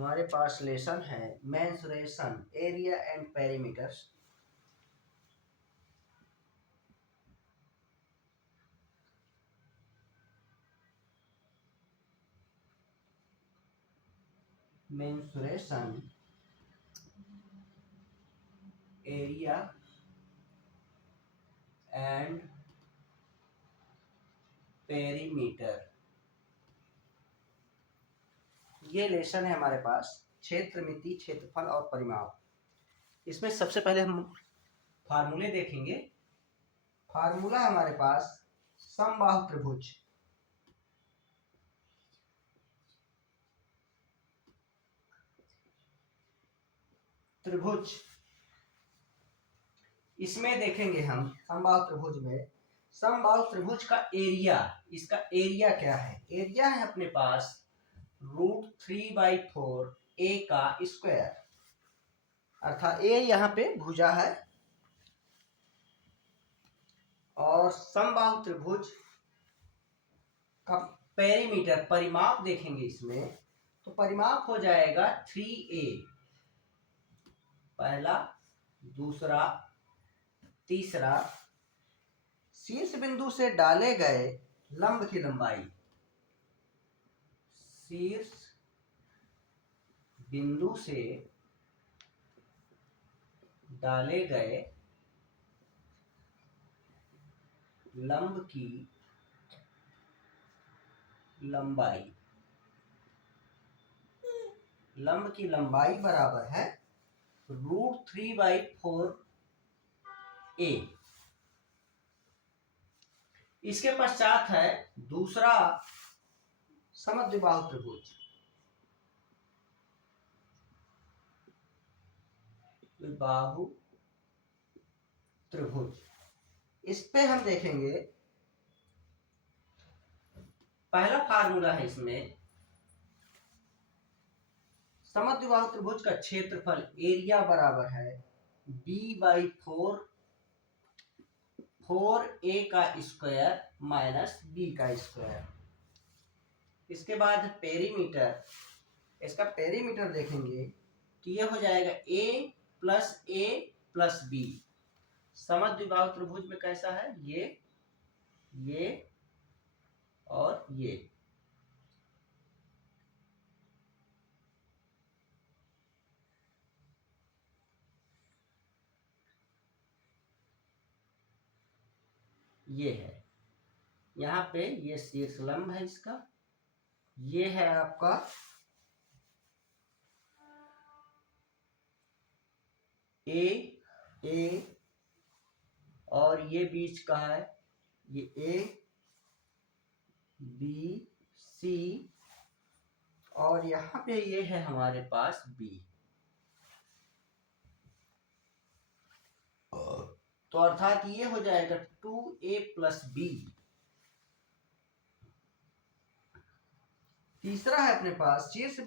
हमारे पास लेसन है mensuration area and perimeters. Mensuration area and perimeter, ये लेसन है हमारे पास। क्षेत्र, मिति, क्षेत्रफल और परिमाप। इसमें सबसे पहले हम फार्मूले देखेंगे। फार्मूला हमारे पास समबाहु त्रिभुज, इसमें देखेंगे हम समबाहु त्रिभुज में समबाहु त्रिभुज का एरिया, इसका एरिया क्या है? एरिया है अपने पास √3/4 a का स्क्वायर, अर्थात a यहाँ पे भुजा है। और समबाहु त्रिभुज का पेरीमीटर, परिमाप देखेंगे इसमें, तो परिमाप हो जाएगा 3a, पहला, दूसरा, तीसरा, शीर्ष बिंदु से डाले गए लंब की लंबाई, शीर्ष बिंदु से डाले गए लंब की लंबाई, लंब की लंबाई बराबर है √3/4 a। इसके पश्चात है दूसरा समद्विबाहु त्रिभुज, बाहु त्रिभुज। इस पे हम देखेंगे, पहला फार्मूला है इसमें, समद्विबाहु त्रिभुज का क्षेत्रफल एरिया बराबर है b/4 4a का स्क्वायर माइनस b का स्क्वायर। इसके बाद पेरीमीटर, इसका पेरीमीटर देखेंगे तो ये हो जाएगा a + b। समद्विबाहु त्रिभुज में कैसा है? ये और ये है। यहाँ पे ये शीर्ष लंब है इसका, ये है आपका ए और ये बीच का है, ये A B C और यहाँ पे ये है हमारे पास B। तो अर्थात ये हो जाएगा 2a + b। तीसरा है अपने पास शीर्ष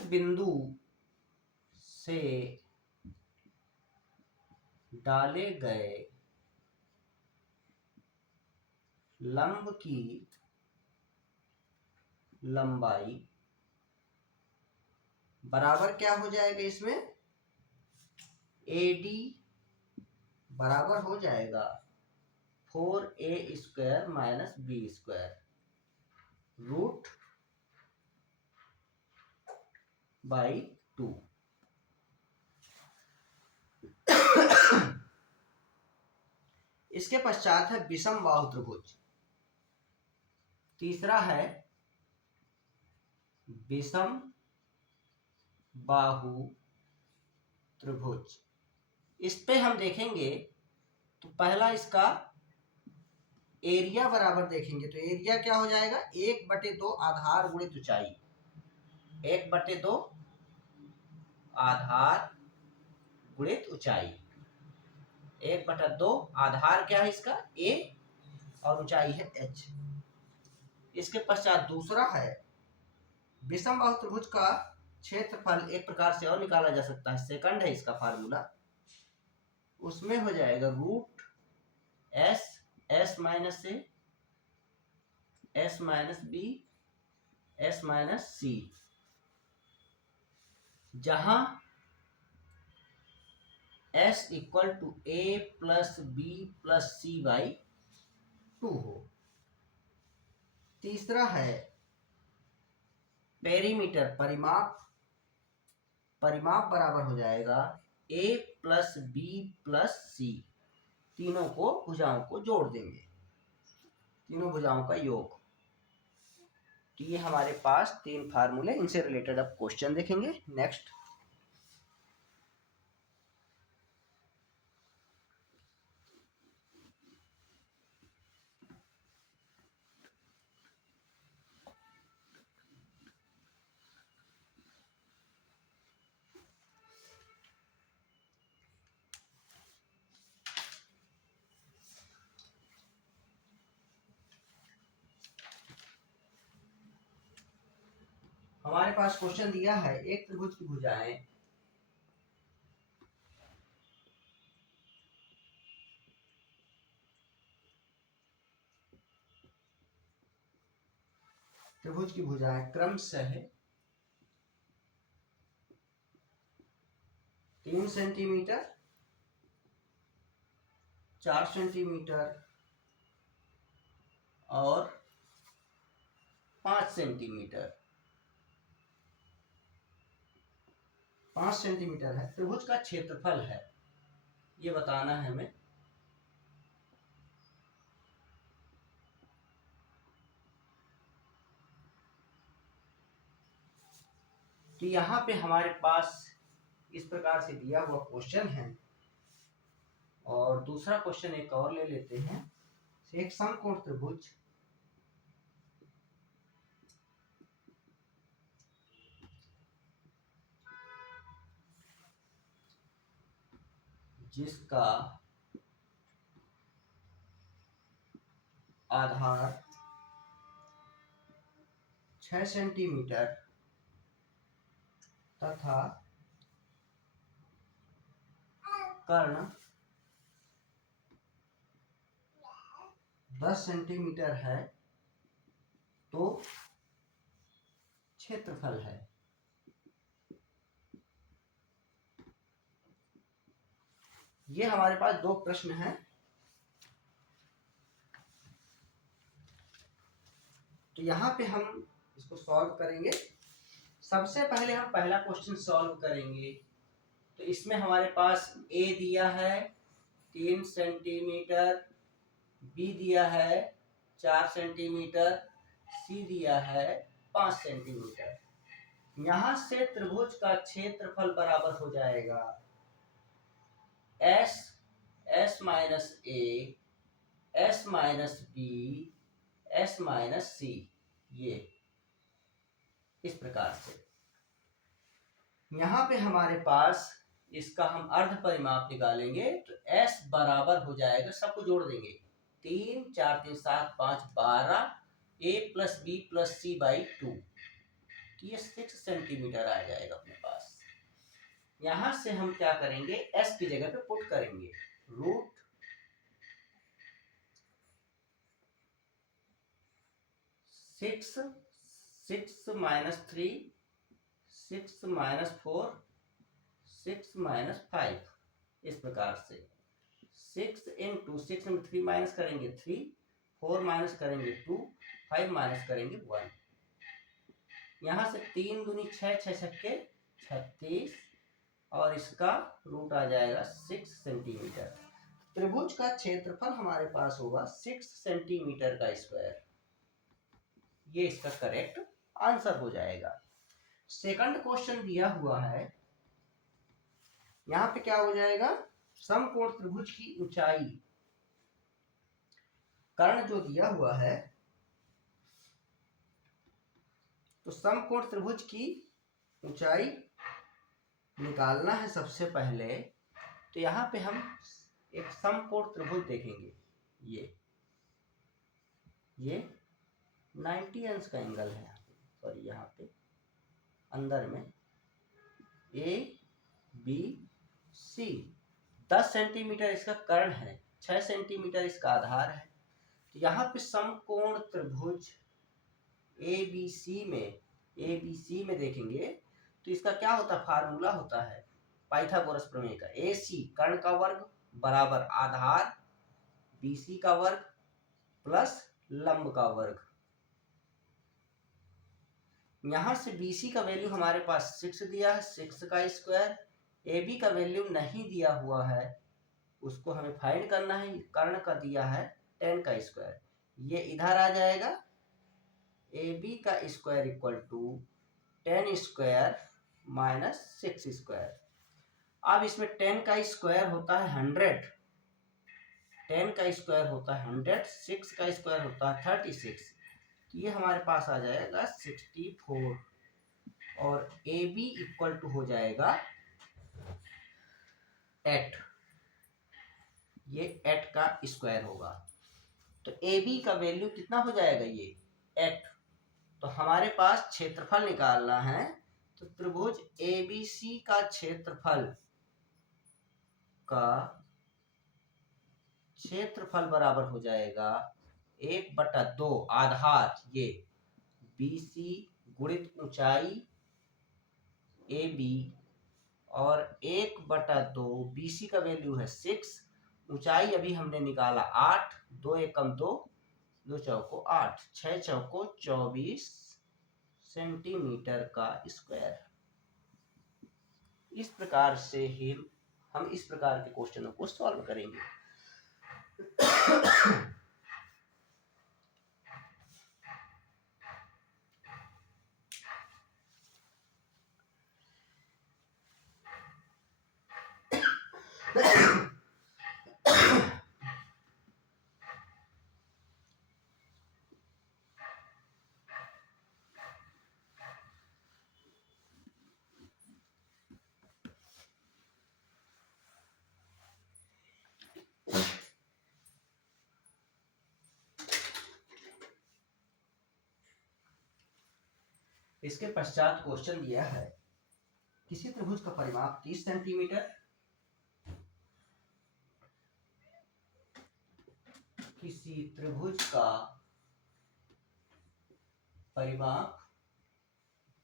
बिंदु से डाले गए लंब की लंबाई बराबर क्या हो जाएगा? इसमें AD बराबर हो जाएगा 4a² - b² √2। इसके पश्चात है विषम बाहु त्रिभुज। तीसरा है विषम बाहु त्रिभुज। इस पे हम देखेंगे तो पहला इसका एरिया बराबर देखेंगे, तो एरिया क्या हो जाएगा? 1/2 आधार गुणित ऊंचाई, 1/2 आधार गुणित ऊंचाई। 1/2 आधार क्या है इसका? A और ऊंचाई है h। इसके पश्चात दूसरा है विषम बाहु त्रिभुज का क्षेत्रफल, एक प्रकार से और निकाला जा सकता है, सेकंड है इसका फार्मूला। उसमें हो जाएगा √S S - A S minus B S minus C, जहां S equal to A plus B plus C by 2 हो। तीसरा है पेरीमीटर, परिमाप, परिमाप बराबर हो जाएगा a प्लस बी प्लस सी, तीनों को भुजाओं को जोड़ देंगे, तीनों भुजाओं का योग। तो ये हमारे पास 3 फार्मूले, इनसे रिलेटेड अब क्वेश्चन देखेंगे। नेक्स्ट, हमारे पास क्वेश्चन दिया है, एक त्रिभुज की भुजाएं क्रमशः 3 सेंटीमीटर, 4 सेंटीमीटर और 5 सेंटीमीटर, 5 सेंटीमीटर है। त्रिभुज का क्षेत्रफल है, ये बताना है हमें। तो यहाँ पे हमारे पास इस प्रकार से दिया हुआ क्वेश्चन है। और दूसरा क्वेश्चन एक और ले लेते हैं। एक समकोण त्रिभुज जिसका आधार 6 सेंटीमीटर तथा कर्ण 10 सेंटीमीटर है, तो क्षेत्रफल है। ये हमारे पास 2 प्रश्न हैं। तो यहाँ पे हम इसको सॉल्व करेंगे। सबसे पहले हम पहला क्वेश्चन सॉल्व करेंगे। तो इसमें हमारे पास ए दिया है 3 सेंटीमीटर, बी दिया है 4 सेंटीमीटर, सी दिया है 5 सेंटीमीटर। यहां से त्रिभुज का क्षेत्रफल बराबर हो जाएगा S, S minus A, S minus B, S minus C, ये इस प्रकार से। यहां पे हमारे पास इसका हम अर्ध परिमाप निकालेंगे, तो s बराबर हो जाएगा, सबको जोड़ देंगे, 3 4 3 7 5 12 a plus B plus C by 2, ये 6 सेंटीमीटर आ जाएगा अपने पास। यहां से हम क्या करेंगे, s की जगह पे पुट करेंगे, रूट 6 माइनस 3, 6 माइनस 4, 6 माइनस 5, इस प्रकार से 6 इंटू 6 में 3 माइनस करेंगे 3, 4 माइनस करेंगे 2, 5 माइनस करेंगे 1। यहाँ से 3 दूनी 6, 6 छक्के 36, और इसका रूट आ जाएगा 6 सेंटीमीटर। त्रिभुज का क्षेत्रफल हमारे पास होगा 6 सेंटीमीटर का स्क्वायर। ये इसका करेक्ट आंसर हो जाएगा। सेकंड क्वेश्चन दिया हुआ है, यहां पे क्या हो जाएगा, समकोण त्रिभुज की ऊंचाई, कर्ण जो दिया हुआ है, तो समकोण त्रिभुज की ऊंचाई निकालना है सबसे पहले। तो यहाँ पे हम एक समकोण त्रिभुज देखेंगे, ये 90 अंश का एंगल है, सॉरी यहाँ पे अंदर में ए बी सी, 10 सेंटीमीटर इसका कर्ण है, 6 सेंटीमीटर इसका आधार है। तो यहाँ पे समकोण त्रिभुज ए बी सी में देखेंगे तो इसका क्या होता है, फार्मूला होता है पाइथागोरस प्रमेय का। ए सी कर्ण का वर्ग बराबर आधार बी सी का वर्ग प्लस लंब का वर्ग। यहां से बी सी का वैल्यू हमारे पास 6 दिया है, 6 का स्क्वायर। ए बी का वैल्यू नहीं दिया हुआ है, उसको हमें फाइंड करना है। कर्ण का दिया है 10 का स्क्वायर, ये इधर आ जाएगा। ए बी का square equal to 10 square minus 6 square. अब इसमें 10 का स्क्वायर होता है 100, 10 का स्क्वायर होता है 100, 6 का स्क्वायर होता है 36, तो ये हमारे पास आ जाएगा 64 और ए बी इक्वल टू हो जाएगा 8, ये 8 का स्क्वायर होगा। तो ए बी का वैल्यू कितना हो जाएगा, ये 8। तो हमारे पास क्षेत्रफल निकालना है, तो त्रिभुज ए बी सी का क्षेत्रफल बराबर हो जाएगा 1/2 आधार ये बी सी गुणित ऊंचाई ए बी और 1/2 बी सी का वैल्यू है 6, ऊंचाई अभी हमने निकाला 8, 2 एकम 2, 2 चौको 8, 6 चौको 24 सेंटीमीटर का स्क्वायर। इस प्रकार से ही हम इस प्रकार के क्वेश्चनों को सॉल्व करेंगे। इसके पश्चात क्वेश्चन दिया है, किसी त्रिभुज का परिमाप 30 सेंटीमीटर, किसी त्रिभुज का परिमाप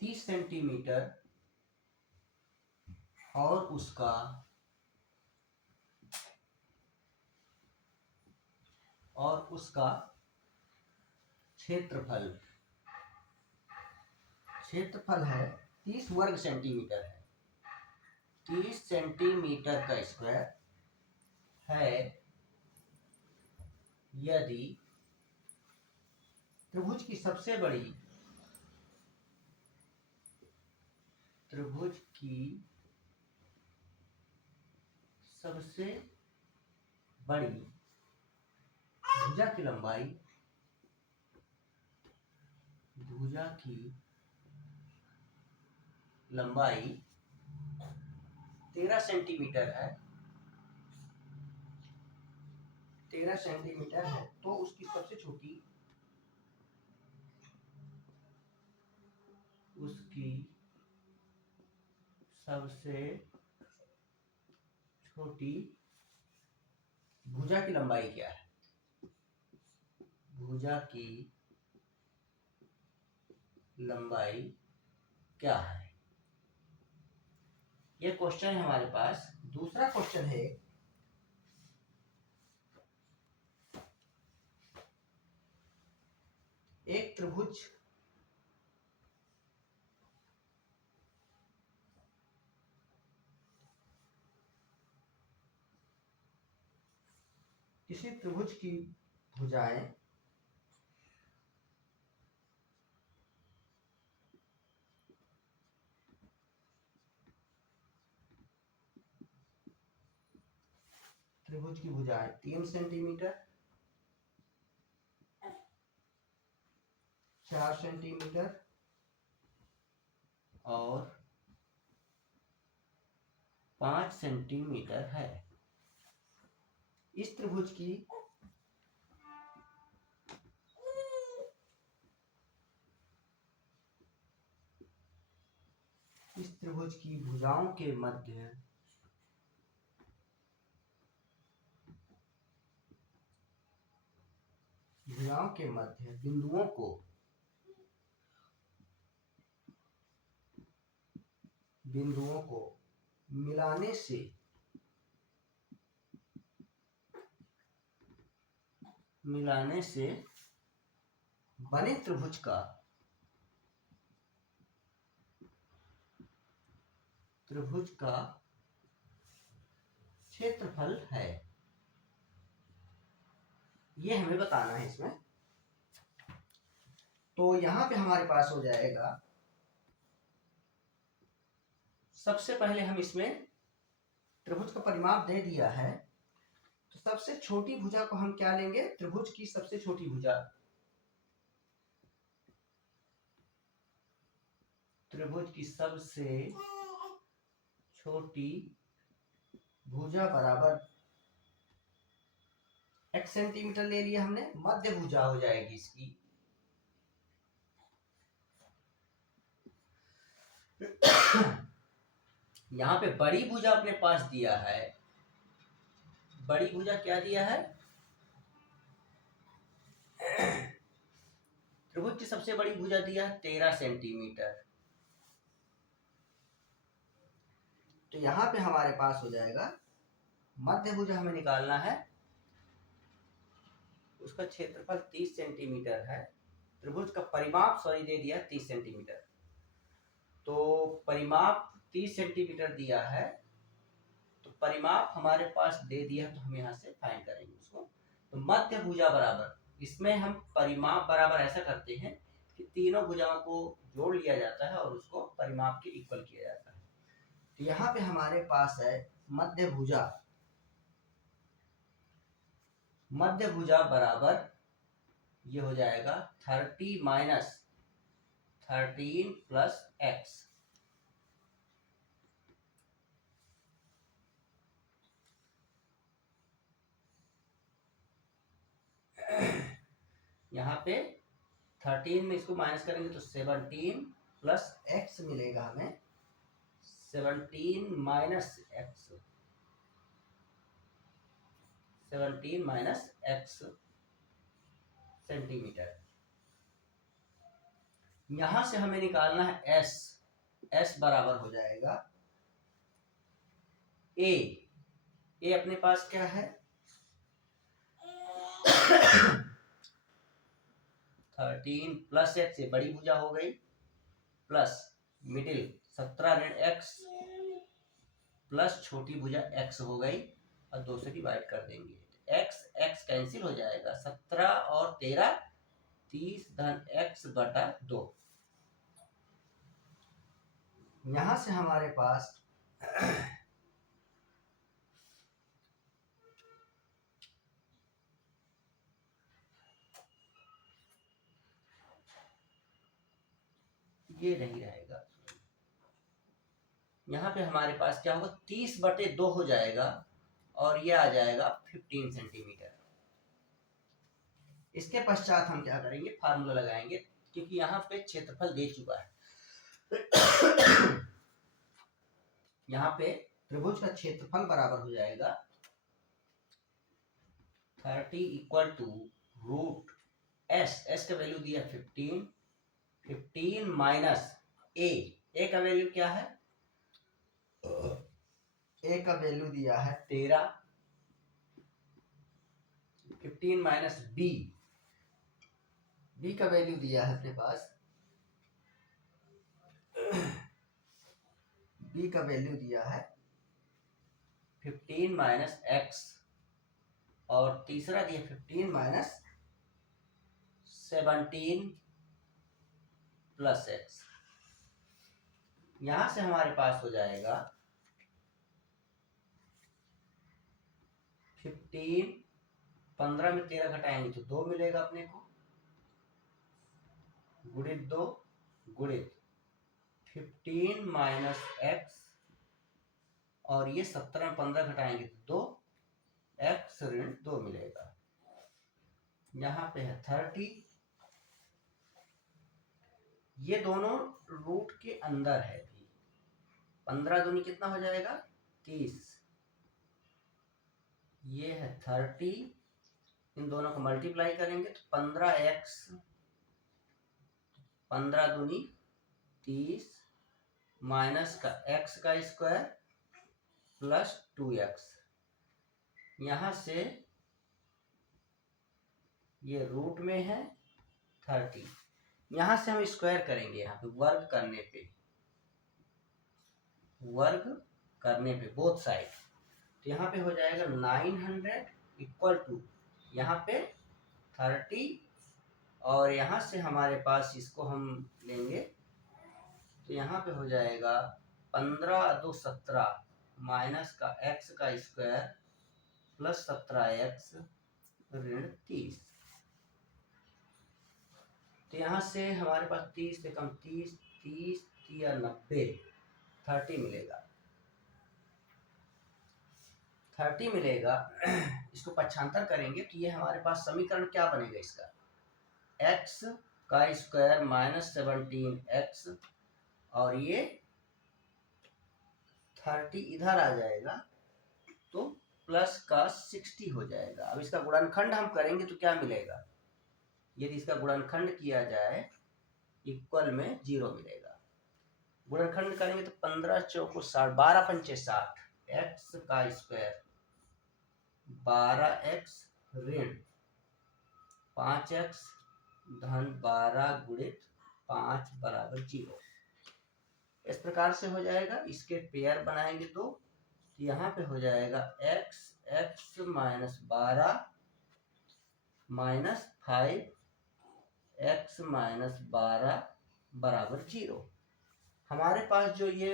30 सेंटीमीटर और उसका क्षेत्रफल है 30 वर्ग सेंटीमीटर है, 30 सेंटीमीटर का स्क्वायर है। यदि त्रिभुज की सबसे बड़ी भुजा की लंबाई 13 सेंटीमीटर है, 13 सेंटीमीटर है, तो उसकी सबसे छोटी भुजा की लंबाई क्या है, भुजा की लंबाई क्या है, ये क्वेश्चन है हमारे पास। दूसरा क्वेश्चन है, एक त्रिभुज किसी त्रिभुज की भुजाएं त्रिभुज की भुजाएं 3 सेंटीमीटर, 4 सेंटीमीटर और 5 सेंटीमीटर है। इस त्रिभुज की भुजाओं के मध्य बिंदुओं को बिंदुओं को मिलाने से बने त्रिभुज का क्षेत्रफल है, ये हमें बताना है इसमें। तो यहां पे हमारे पास हो जाएगा, सबसे पहले हम इसमें त्रिभुज का परिमाप दे दिया है, तो सबसे छोटी भुजा को हम क्या लेंगे, त्रिभुज की सबसे छोटी भुजा, त्रिभुज की सबसे छोटी भुजा बराबर x सेंटीमीटर ले लिया हमने, मध्य भुजा हो जाएगी इसकी यहां पे बड़ी भुजा अपने पास दिया है, बड़ी भुजा क्या दिया है, त्रिभुज की सबसे बड़ी भुजा दिया है 13 सेंटीमीटर। तो यहां पे हमारे पास हो जाएगा, मध्य भुजा हमें निकालना है, उसका क्षेत्रफल 30 सेंटीमीटर है, त्रिभुज का परिमाप दे दिया 30 सेंटीमीटर। तो परिमाप 30 सेंटीमीटर दिया है, तो परिमाप हमारे पास दे दिया, तो हम यहाँ से फाइंड करेंगे उसको। तो मध्य भुजा बराबर, इसमें हम परिमाप बराबर ऐसा करते हैं कि तीनों भुजाओं को जोड़ लिया जाता है और उसको परिमाप के इक्वल किया जाता है। तो यहाँ पे हमारे पास है मध्य भुजा बराबर, ये हो जाएगा 30 माइनस 13 प्लस x। यहाँ पे 13 में इसको माइनस करेंगे तो 17 प्लस x मिलेगा हमें, 17 minus x, 17 minus x centimetre. यहां से हमें निकालना है s बराबर हो जाएगा a अपने पास क्या है 13 प्लस x, से बड़ी भुजा हो गई, प्लस मिडिल 17 ऋण x प्लस छोटी भुजा x हो गई, और 2 से डिवाइड कर देंगे, x कैंसिल हो जाएगा, 17 और 13 30 धन x बटा 2। यहां से हमारे पास ये नहीं रहेगा, यहाँ पे हमारे पास क्या होगा 30 बटे 2 हो जाएगा, और ये आ जाएगा 15 सेंटीमीटर। इसके पश्चात हम क्या करेंगे, फार्मूला लगाएंगे, क्योंकि यहाँ पे क्षेत्रफल दे चुका है। यहाँ पे त्रिभुज का क्षेत्रफल बराबर हो जाएगा 30 इक्वल टू रूट s का वैल्यू दिया 15 माइनस a का वैल्यू क्या है, a का वैल्यू दिया है 13, 15 माइनस b का वैल्यू दिया है अपने पास, b का वैल्यू दिया है 15 माइनस x, और तीसरा दिया 15 माइनस 17 प्लस x। यहां से हमारे पास हो जाएगा 15, 15 में 13 घटाएंगे तो 2 मिलेगा अपने को, गुणित 2 गुणित 15 माइनस x, और ये 17 में 15 घटाएंगे तो 2, x ऋण 2 मिलेगा। यहाँ पे है 30, ये दोनों रूट के अंदर है, 15 दूनी कितना हो जाएगा 30, ये है 30, इन दोनों को मल्टीप्लाई करेंगे तो 15x, 15 दूनी 30 माइनस का x का स्क्वायर प्लस 2x। यहाँ से ये रूट में है 30, यहाँ से हम स्क्वायर करेंगे, यहाँ पे वर्ग करने पे बोथ साइड, तो यहाँ पे हो जाएगा 900 इक्वल टू यहाँ पे 30, और यहाँ से हमारे पास इसको हम लेंगे तो यहाँ पे हो जाएगा 15 2 17 माइनस का x का स्क्वायर प्लस 17x ऋण 30। तो यहाँ से हमारे पास 30 से कम 30 30 या 90 30 मिलेगा, 30 मिलेगा। इसको पक्षांतर करेंगे तो ये हमारे पास समीकरण क्या बनेगा इसका, x का स्क्वायर माइनस 17x और ये 30 इधर आ जाएगा तो प्लस का 60 हो जाएगा। अब इसका गुणनखंड हम करेंगे तो क्या मिलेगा, यदि इसका गुणनखंड किया जाए इक्वल में 0 मिलेगा। गुणनखंड करेंगे तो 15 चौको 60 12 पंचे 60 x का स्क्वायर 12x ऋण 5x धन 12 गुणित 5 बराबर 0। इस प्रकार से हो जाएगा। इसके पेयर बनाएंगे तो यहाँ पे हो जाएगा x minus 12 minus 5x minus 12 बराबर 0। हमारे पास जो ये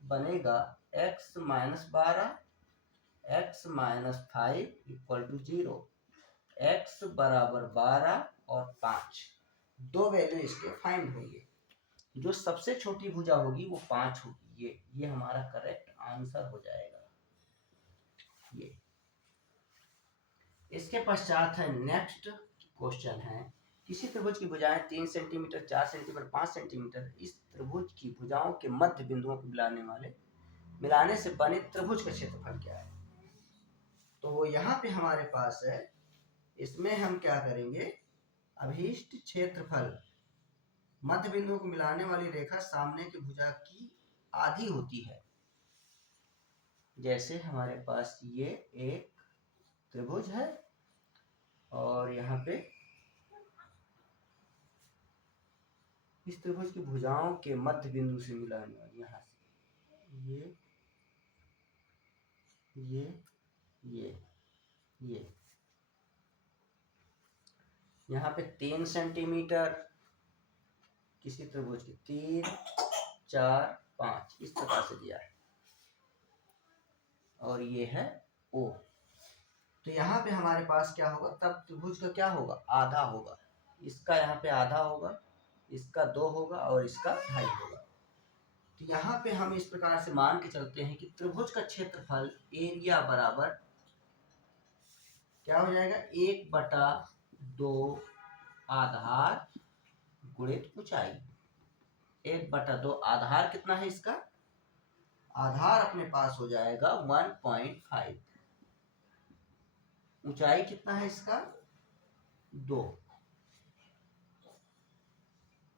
बनेगा x minus 12 x minus 5 equal to 0, x बराबर 12 और 5, दो वैल्यू इसके फाइंड होंगे। जो सबसे छोटी भुजा होगी वो 5 होगी। ये हमारा करेक्ट आंसर हो जाएगा। ये इसके पश्चात है नेक्स्ट क्वेश्चन है, किसी त्रिभुज की भुजाएं 3 सेंटीमीटर 4 सेंटीमीटर 5 सेंटीमीटर, इस त्रिभुज की भुजाओं के मध्य बिंदुओं को मिलाने से बने त्रिभुज का क्षेत्रफल क्या है। तो यहाँ पे हमारे पास है, इसमें हम क्या करेंगे, अभीष्ट क्षेत्रफल मध्य बिंदुओं को मिलाने वाली रेखा सामने की भुजा की आधी होती है। जैसे हमारे पास ये एक त्रिभुज है और यहाँ पे इस त्रिभुज की भुजाओं के मध्य बिंदु से मिलाने वाली, यहाँ से ये यहाँ पे 3 सेंटीमीटर किसी त्रिभुज की 3 4 5 इस प्रकार से दिया है और ये है O। तो यहाँ पे हमारे पास क्या होगा, तब त्रिभुज का क्या होगा, आधा होगा। इसका यहाँ पे आधा होगा, इसका 2 होगा और इसका 2.5 होगा। तो यहाँ पे हम इस प्रकार से मान के चलते हैं कि त्रिभुज का क्षेत्रफल एरिया बराबर क्या हो जाएगा, 1/2 आधार गुणित ऊंचाई। 1/2 आधार कितना है इसका, आधार अपने पास हो जाएगा 1.5, ऊंचाई कितना है इसका 2,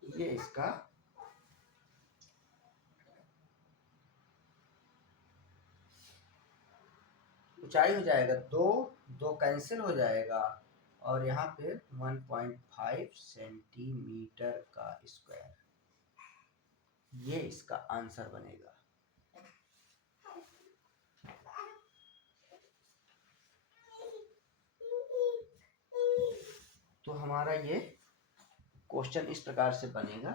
ये इसका ऊंचाई हो जाएगा 2 कैंसिल हो जाएगा और यहाँ पे 1.5 सेंटीमीटर का स्क्वायर, ये इसका आंसर बनेगा। तो हमारा ये क्वेश्चन इस प्रकार से बनेगा।